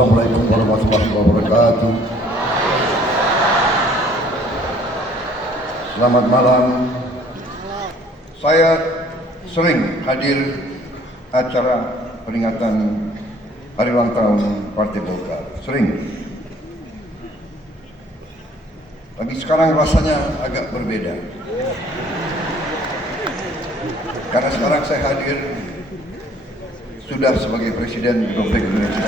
Assalamualaikum warahmatullahi wabarakatuh. Selamat malam. Saya sering hadir acara peringatan hari ulang tahun Partai Golkar. Sering. Tapi sekarang rasanya agak berbeda. Karena sekarang saya hadir sudah sebagai Presiden Republik Indonesia.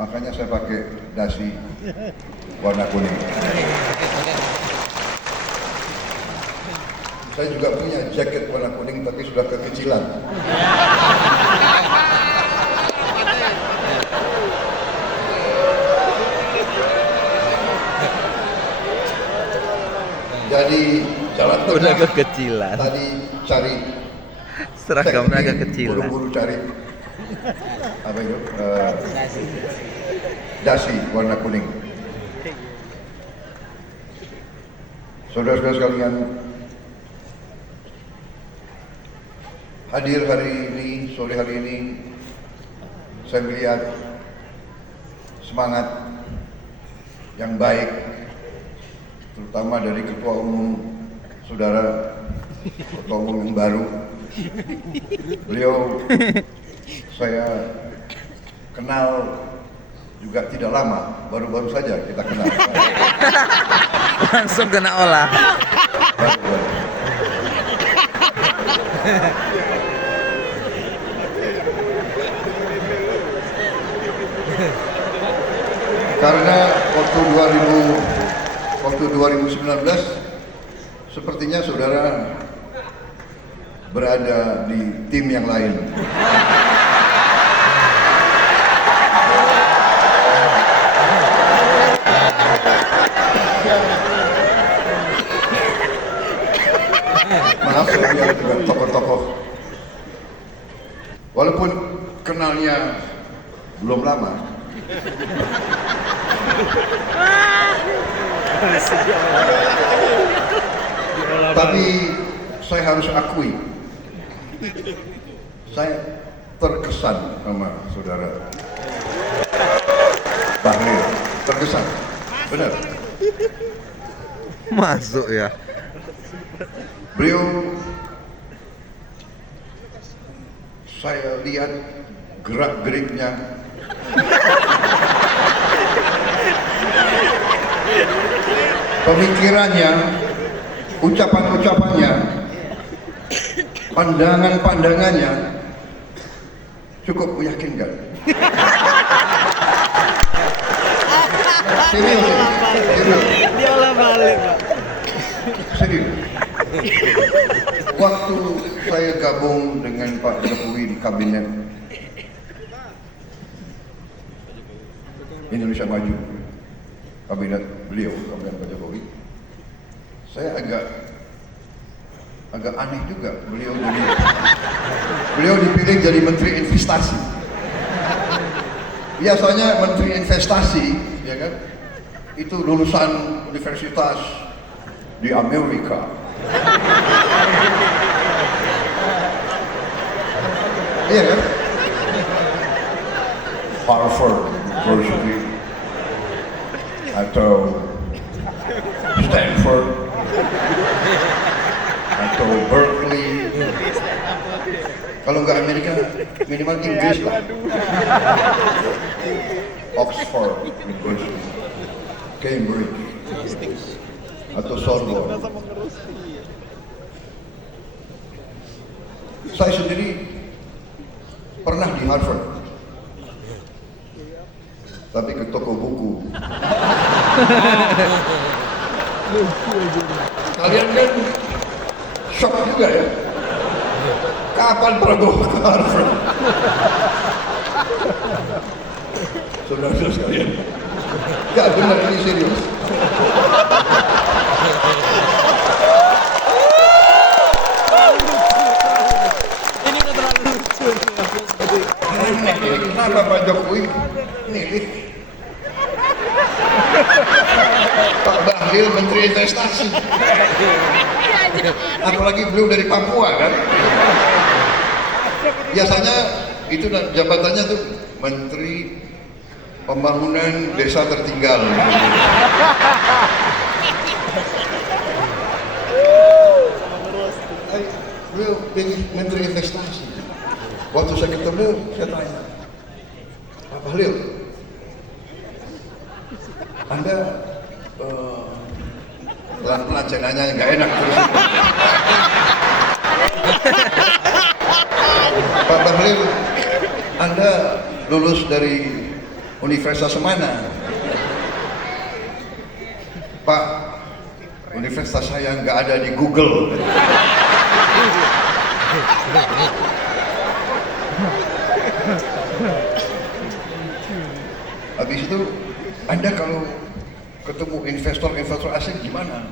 Makanya saya pakai dasi warna kuning. Saya juga punya jaket warna kuning tapi sudah kekecilan. Jadi jalan udah kekecilan. Tadi cari seragamnya agak kecilan. Buru-buru cari apa itu? Dasi warna kuning. Saudara-saudara sekalian, hadir hari ini, sore hari ini, saya melihat semangat yang baik, terutama dari Ketua Umum Saudara, Ketua Umum yang baru. Beliau saya kenal juga tidak lama, baru-baru saja kita kenal. Langsung kena olah. Karena waktu 2019 sepertinya saudara berada di tim yang lain. Maaf saya juga tokoh-tokoh. Walaupun kenalnya belum lama, tapi saya harus akui, saya terkesan sama saudara Bahlil, terkesan, benar. Masuk ya. Beliau, saya lihat gerak-geriknya, pemikirannya, ucapan-ucapannya, pandangan-pandangannya cukup meyakinkan. Serius. Diolah balik, Pak. Serius. Waktu saya gabung dengan Pak Jokowi di kabinet Indonesia Maju, kabinet beliau, kabinet Pak Jokowi, saya agak aneh juga beliau dipilih jadi Menteri Investasi. Biasanya Menteri Investasi, ya kan, itu lulusan universitas di Amerika. Iya kan? Harvard University atau Stanford atau Berkeley. Kalau nggak Amerika, minimal Inggris lah. Oxford University, Cambridge atau Sorbonne. Saya sendiri pernah di Harvard, tapi ke toko buku. Kalian kan shock juga ya? Kapan Prabowo ke Harvard? Saudara-saudara sekalian, nggak benar, ini serius. Ini udah terlalu lucu. Kenapa Pak Jokowi milih Pak Bahlil Menteri Investasi? Apalagi beliau dari Papua kan. Biasanya itu jabatannya tuh Menteri Pembangunan Desa Tertinggal. Beliau jadi Menteri Investasi. Waktu saya ketemu, saya tanya, Pak Bahlil, Anda pelan-pelan saya nanya, nggak enak terus. Pak Bahlil, Anda lulus dari universitas mana? Pak, universitas saya nggak ada di Google. Habis itu, Anda kalau ketemu investor asing gimana?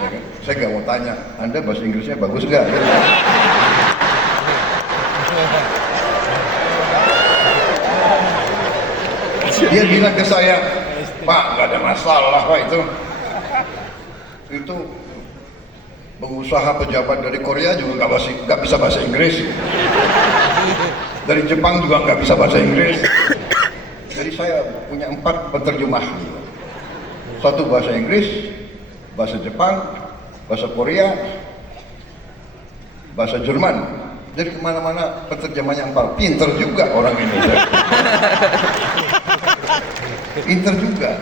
Ya kan? Saya nggak mau tanya, Anda bahasa Inggrisnya bagus nggak? Ya. Dia bilang ke saya, Pak, nggak ada masalah Pak itu pengusaha pejabat dari Korea juga nggak bisa bahasa Inggris, dari Jepang juga nggak bisa bahasa Inggris. Jadi saya punya 4 penerjemah, 1 bahasa Inggris, bahasa Jepang, bahasa Korea, bahasa Jerman. Jadi kemana-mana penerjemahnya 4. Pinter juga orang Indonesia. Pinter juga.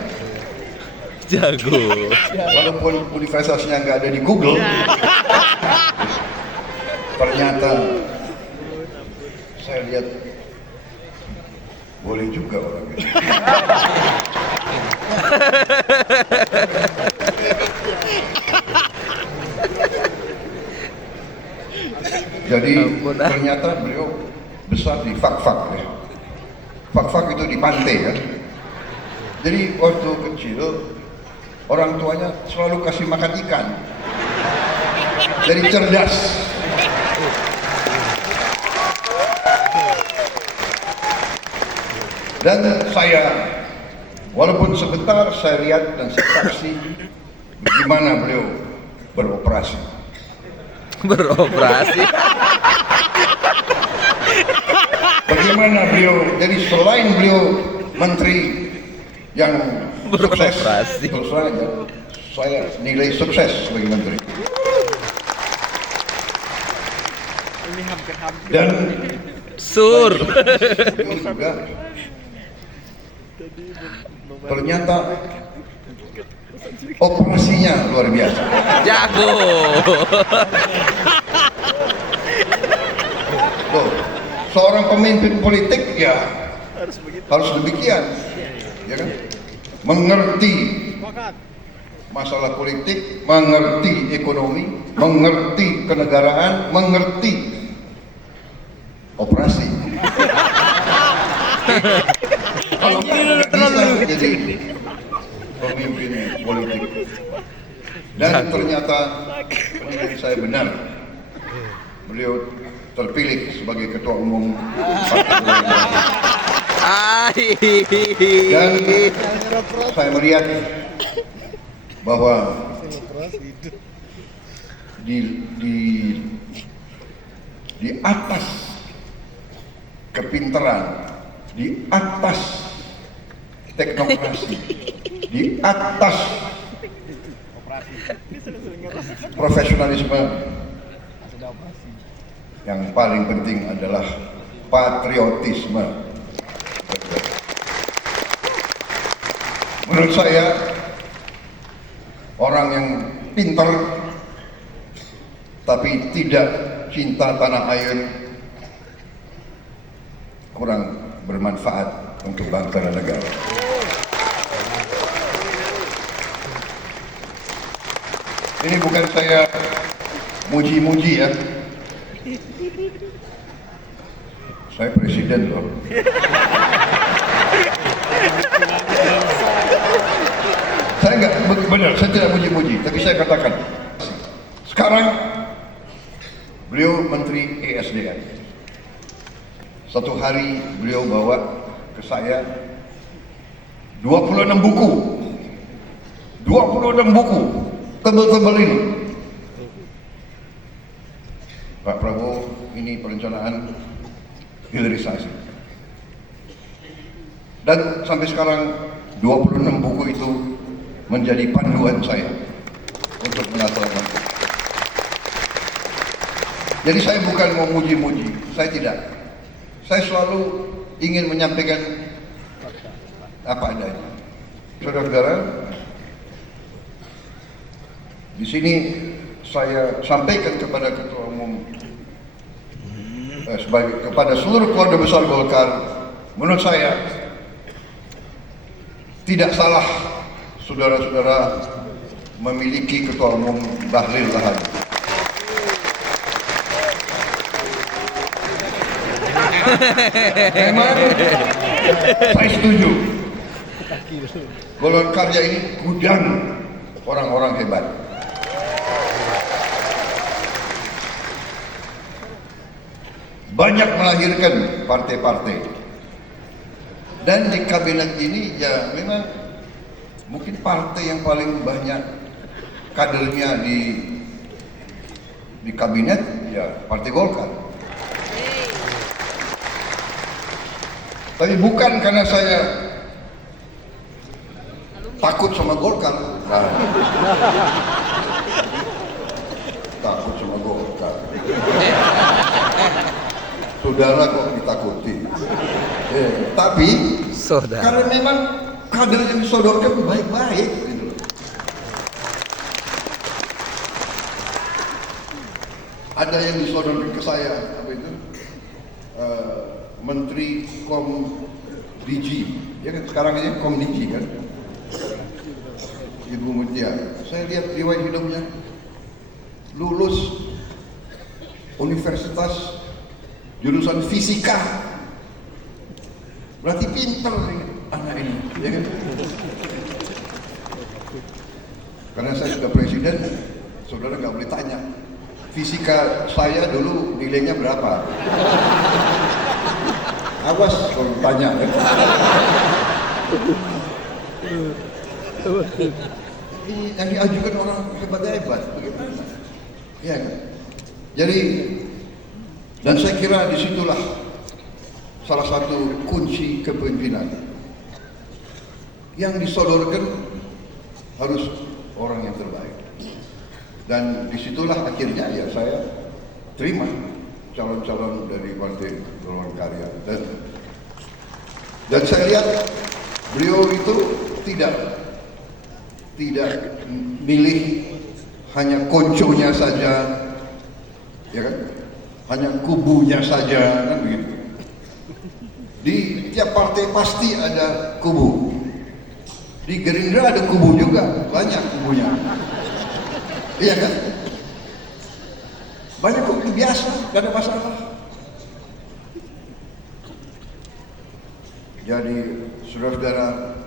Jago. Walaupun universitasnya nggak ada di Google, ternyata saya lihat boleh juga orang ini. Jadi ternyata beliau besar di Fak-Fak ya. Fak-Fak itu di pantai kan. Jadi waktu kecil orang tuanya selalu kasih makan ikan. Jadi cerdas. Dan saya, walaupun sebentar saya lihat dan saya saksi bagaimana beliau beroperasi. Bagaimana beliau, jadi selain beliau menteri yang sukses, terus saja saya nilai sukses sebagai menteri. Ini hampir-hampir. Dan Sur. juga ternyata operasinya luar biasa. Jago. Loh, seorang pemimpin politik ya harus demikian, ya kan? Mengerti masalah politik, mengerti ekonomi, mengerti kenegaraan, mengerti operasi. Kalau nggak bisa jadi pemimpin politik. Dan ternyata penilaian saya benar. Beliau terpilih sebagai ketua umum Partai Golkar. Dan saya melihat bahwa di atas kepintaran, di atas teknokrasi, di atas profesionalisme, yang paling penting adalah patriotisme. Menurut saya, orang yang pintar tapi tidak cinta tanah air kurang bermanfaat untuk bangsa dan negara. Ini bukan saya muji-muji ya. Saya presiden loh. Saya enggak benar, saya tidak muji-muji, tapi saya katakan sekarang beliau Menteri ESDM. Satu hari beliau bawa ke saya 26 buku. 26 buku tebel-tebel ini. Pak Prabowo, ini perencanaan hilirisasi. Dan sampai sekarang 26 buku itu menjadi panduan saya untuk melaksanakan. Jadi saya bukan mau muji-muji, saya tidak. Saya selalu ingin menyampaikan apa adanya. Saudara-saudara, di sini saya sampaikan kepada Ketua Umum, kepada seluruh keluarga besar Golkar, menurut saya tidak salah saudara-saudara memiliki Ketua Umum Bahlil Lahadi. Memang saya setuju. Golongan karya ini gudang orang-orang hebat. Banyak melahirkan partai-partai. Dan di kabinet ini ya memang mungkin partai yang paling banyak kadernya di kabinet ya Partai Golkar. Tapi bukan karena saya takut sama Golkar. Nah, takut sama Golkar. Saudara kok ditakuti. Tapi Saudara. karena memang kader yang disodorkan baik-baik gitu. Ada yang disodorkan ke saya apa itu? Menteri Komdigi, ya kan sekarang ini Komdigi kan, Ibu Mutia. Saya lihat riwayat hidupnya, lulus universitas jurusan fisika, berarti pintar anak ini, ya kan? Karena saya sudah presiden, saudara nggak boleh tanya. Fisika saya dulu nilainya berapa? Awas kalau tanya kan. Yang diajukan orang hebat-hebat bagaimana? Ya kan? Jadi dan saya kira disitulah salah satu kunci kepemimpinan. Yang disodorkan harus orang yang terbaik. Dan disitulah akhirnya ya saya terima calon-calon dari Partai Golongan Karya, dan saya lihat beliau itu tidak milih hanya konconya saja, ya kan, hanya kubunya saja, kan begitu. Di tiap partai pasti ada kubu. Di Gerindra ada kubu juga, banyak kubunya, iya kan? Banyak kubu biasa, gak ada masalah. Jadi saudara-saudara,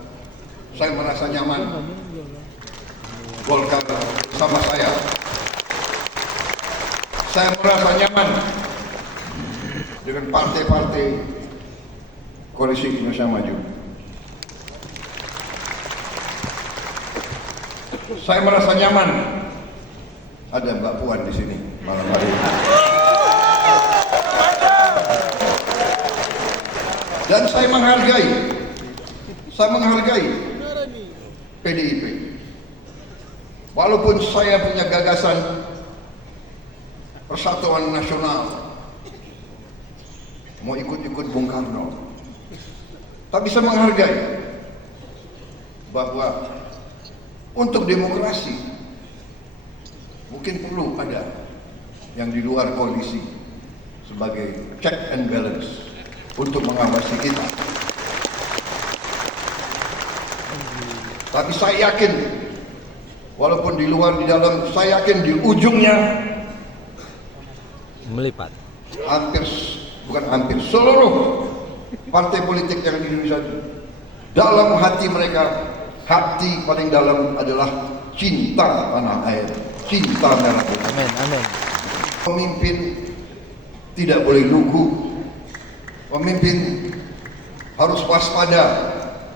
saya merasa nyaman Golkar sama saya. Saya merasa nyaman dengan partai-partai Koalisi Indonesia Maju. Saya merasa nyaman ada Mbak Puan di sini malam hari ini. Dan saya menghargai PDIP. Walaupun saya punya gagasan Persatuan Nasional, mau ikut-ikut Bung Karno, tapi saya menghargai bahwa untuk demokrasi mungkin perlu ada yang di luar koalisi sebagai check and balance untuk mengawasi kita. Tapi saya yakin, walaupun di luar di dalam, saya yakin di ujungnya Melipat. seluruh partai politik yang di Indonesia, dalam hati mereka, hati paling dalam adalah cinta tanah air, cinta merah putih. Amin, amin. Pemimpin tidak boleh lugu. Pemimpin harus waspada,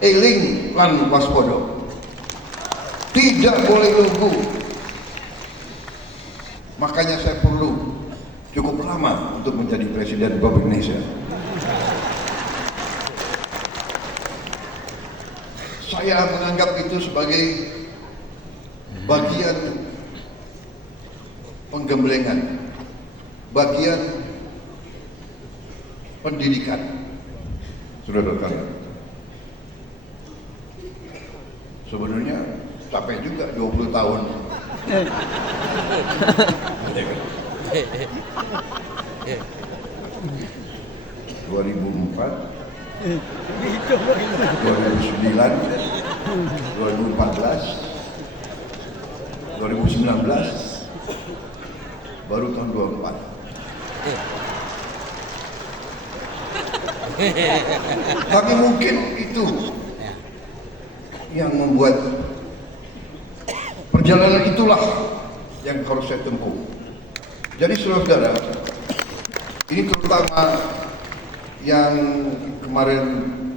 eling lan waspodo. Tidak boleh lugu. Makanya saya perlu cukup lama untuk menjadi Presiden Republik Indonesia. Saya menganggap itu sebagai bagian penggemblengan, bagian pendidikan. Saudara sekalian, sebenarnya capek juga 20 tahun. 2004, 2009, 2014, 2019, baru tahun 24. Tapi mungkin itu yang membuat perjalanan itulah yang harus saya tempuh. Jadi saudara-saudara, ini terutama yang kemarin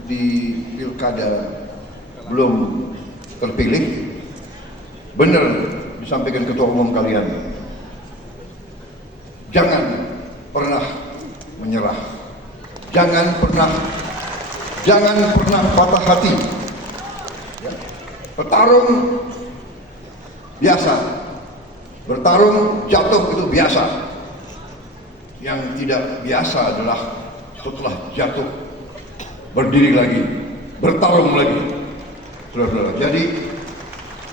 di pilkada belum terpilih, benar disampaikan ketua umum kalian, jangan pernah menyerah, jangan pernah patah hati. Bertarung biasa, bertarung jatuh itu biasa. Yang tidak biasa adalah setelah jatuh berdiri lagi, bertarung lagi. Saudara-saudara, jadi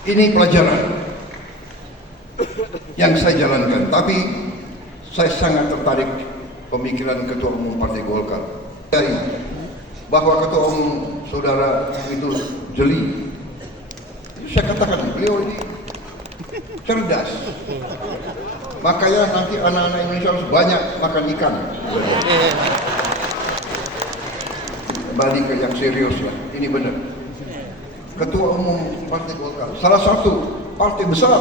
ini pelajaran yang saya jalankan. Tapi saya sangat tertarik pemikiran Ketua Umum Partai Golkar bahwa Ketua Umum saudara itu jeli. Saya katakan beliau ini cerdas. Makanya nanti anak-anak Indonesia harus banyak makan ikan. Kembali ke yang serius lah, ini benar. Ketua Umum Partai Golkar, salah satu partai besar